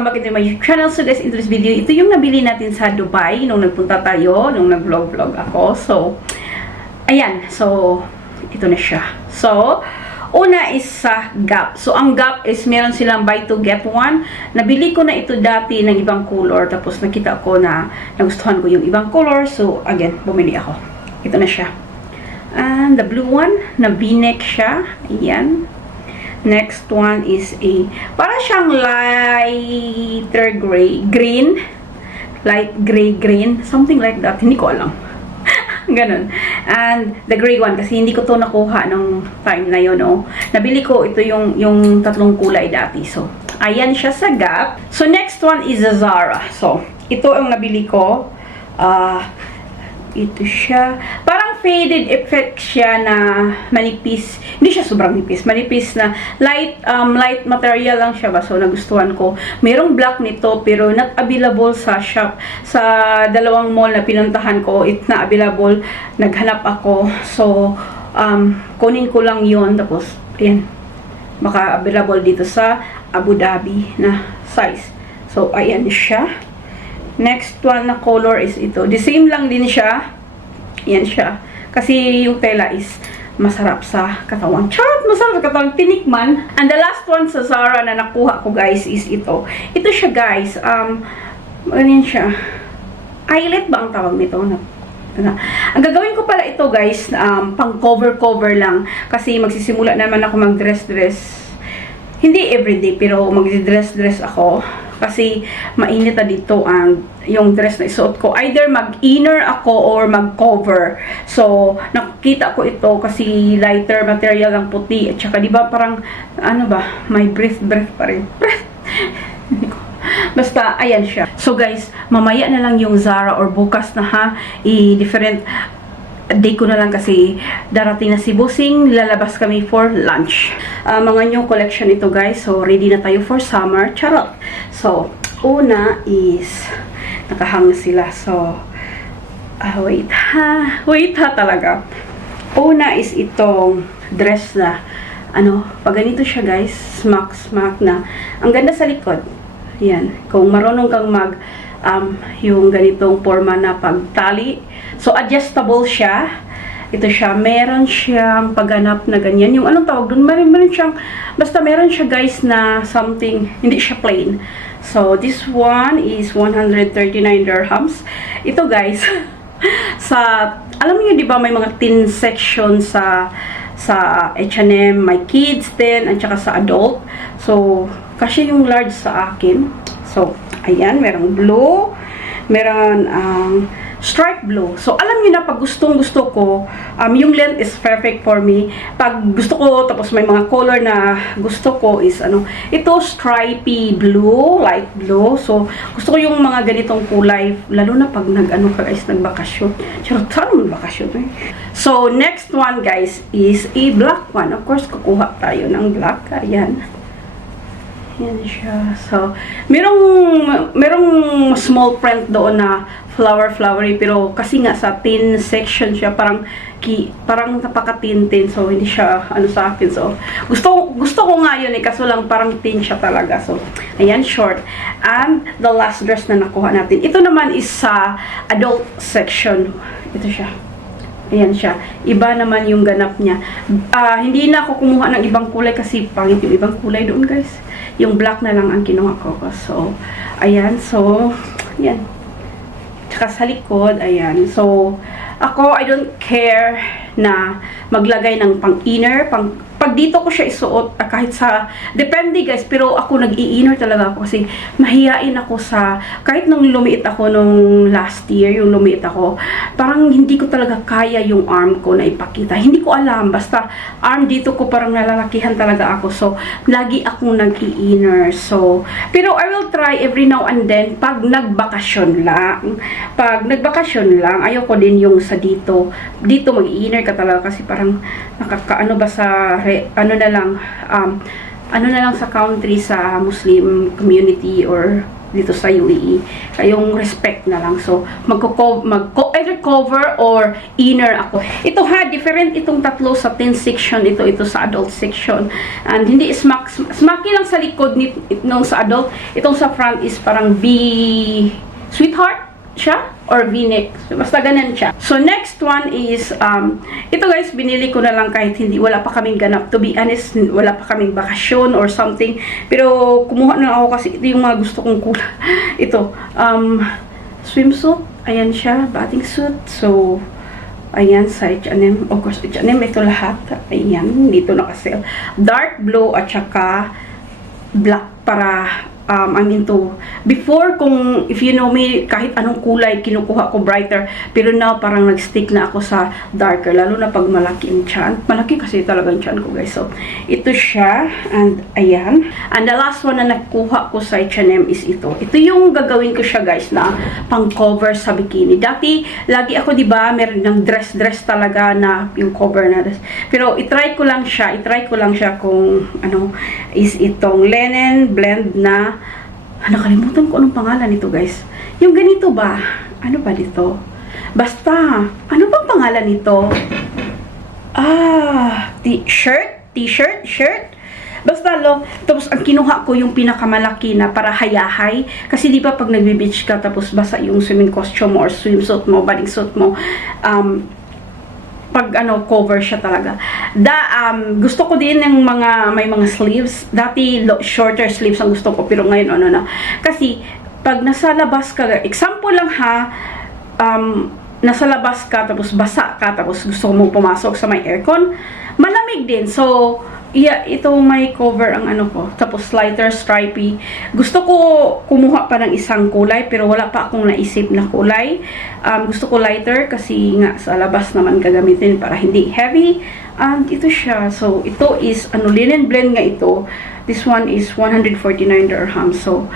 welcome back to my YouTube channel. So guys, in this video, ito yung nabili natin sa Dubai nung nagpunta tayo, nung nag-vlog ako. So, ayan. So, ito na siya. So, una is sa Gap. So, ang Gap is meron silang buy to get one. Nabili ko na ito dati ng ibang color. Tapos nakita ko na nagustuhan ko yung ibang color. So, again, bumili ako. Ito na siya. And the blue one, na V-neck siya. Ayan. Next one is a, para siyang lighter gray, green, light gray green, something like that, hindi ko alam. Ganun. And the gray one, kasi hindi ko to nakuha nung time na yun, no? Nabili ko ito yung tatlong kulay dati. So, ayan siya sa Gap. So, next one is a Zara. So, ito ang nabili ko. Ito siya. Parang faded effect siya na manipis. Hindi siya sobrang nipis. Manipis na light material lang siya ba. So, nagustuhan ko. Merong black nito pero not available sa shop. Sa dalawang mall na pinuntahan ko, it's not available. Naghanap ako. So, kunin ko lang yon. Tapos, ayan. Baka available dito sa Abu Dhabi na size. So, ayan siya. Next one na color is ito. The same lang din siya. Yan siya. Kasi yung tela is masarap sa katawan. Charot! Masarap sa katawan. Tinikman. And the last one sa Zara na nakuha ko guys is ito. Ito siya guys. Ganyan siya. Eyelet ba ang tawag nito? Ang gagawin ko pala ito guys, pang cover lang. Kasi magsisimula naman ako mag-dress. Hindi everyday, pero mag-dress ako. Kasi mainit na dito ang yung dress na isuot ko. Either mag-inner ako or mag-cover. So, nakita ko ito kasi lighter material ang puti. At saka, di ba parang, ano ba, may breath pa rin. Basta, ayan siya. So, guys, mamaya na lang yung Zara or bukas na ha. I-different day ko na lang kasi darating na si Busing, lalabas kami for lunch. Mga new collection ito guys, so ready na tayo for summer. Charot! So, una is nakahang sila. So, wait ha talaga. Una is itong dress na pag ganito siya guys, smack na. Ang ganda sa likod. Yan, kung marunong kang yung ganitong forma na pagtali. So, adjustable siya. Ito siya. Meron siyang pagganap na ganyan. Yung anong tawag doon? Meron siyang, basta meron siya guys na something, hindi siya plain. So, this one is 139 dirhams. Ito guys, alam niyo di ba may mga teen section sa H&M, may kids din, at saka sa adult. So, kasi yung large sa akin. So, ayan, merong blue, meron stripe blue. So, alam niyo na pag gustong-gusto ko, yung length is perfect for me. Pag gusto ko, tapos may mga color na gusto ko is ito stripy blue, light blue. So, gusto ko yung mga ganitong kulay, lalo na pag ka guys, nagbakasyon. Charot, saan magbakasyon eh? So, next one guys is a black one. Of course, kukuha tayo ng black. Ayan. Yan siya. So, merong small print doon na flowery, pero kasi nga sa tin section siya, parang napaka-tin. So, hindi siya, sa akin. So, gusto ko nga yun kaso lang parang tin siya talaga. So, ayan, short. And, the last dress na nakuha natin. Ito naman is sa adult section. Ito siya. Ayan siya. Iba naman yung ganap niya. Hindi na ako kumuha ng ibang kulay kasi pangit yung ibang kulay doon, guys. Yung black na lang ang kinuha ko. So, ayan. So, ayan. Tsaka sa likod, ayan. So, ako, I don't care na maglagay ng pang-inner, pag dito ko siya isuot, kahit sa, depende guys, pero ako nag-i-inner talaga ako kasi mahihain ako kahit nung lumiit ako nung last year, yung lumiit ako, parang hindi ko talaga kaya yung arm ko na ipakita. Hindi ko alam, basta arm dito ko parang nalalakihan talaga ako. So, lagi akong nag-i-inner. So, pero I will try every now and then pag nagbakasyon lang. Pag nagbakasyon lang, ayoko din yung sa dito. Dito mag-i-inner ka talaga kasi parang nakakaano ba sa ano na lang sa country, sa Muslim community or dito sa UAE. Kayong respect na lang. So, either cover or inner ako. Ito ha, different itong tatlo sa teen section. Ito sa adult section. And hindi smacky lang sa likod nung sa adult. Itong sa front is parang sweetheart siya or V-neck. Basta ganun siya. So, next one is, ito guys, binili ko na lang kahit wala pa kaming ganap. To be honest, wala pa kaming bakasyon or something. Pero, kumuha na ako kasi ito yung mga gusto kong kulay. Ito, swimsuit. Ayan siya, bathing suit. So, ayan, sa H&M. Of course, H&M, ito lahat. Ayan, dito nakasale. Dark blue at saka black para I'm into, before kung, if you know me, kahit anong kulay, kinukuha ko brighter, pero now parang nag-stick na ako sa darker, lalo na pag malaki yung chan. Malaki kasi talaga yung chan ko guys. So, ito siya, and ayan. And the last one na nakuha ko sa H&M is ito. Ito yung gagawin ko siya guys na pang cover sa bikini. Dati, lagi ako diba, meron ng dress talaga na yung cover na dress. Pero itry ko lang siya kung ano, is itong linen blend na nakalimutan ko anong pangalan nito guys. Yung ganito ba? Ano ba dito? Basta, ano bang pangalan nito? T-shirt? Basta lo, tapos ang kinuha ko yung pinakamalaki na para hayahay. Kasi di ba pag nagbe-beach ka tapos basa yung swimming costume mo or swimsuit mo, bathing suit mo, pag cover siya talaga. Gusto ko din ng may mga sleeves. Dati shorter sleeves ang gusto ko, pero ngayon na. Kasi pag nasa labas ka, example lang ha, nasa labas ka tapos basa ka tapos gusto mo pumasok sa may aircon, malamig din. So, yeah, ito may cover ang ko. Tapos lighter, stripy. Gusto ko kumuha pa ng isang kulay pero wala pa akong naisip na kulay. Gusto ko lighter kasi nga sa labas naman gagamitin para hindi heavy. And ito siya. So, ito is linen blend nga ito. This one is 149 dirham. So,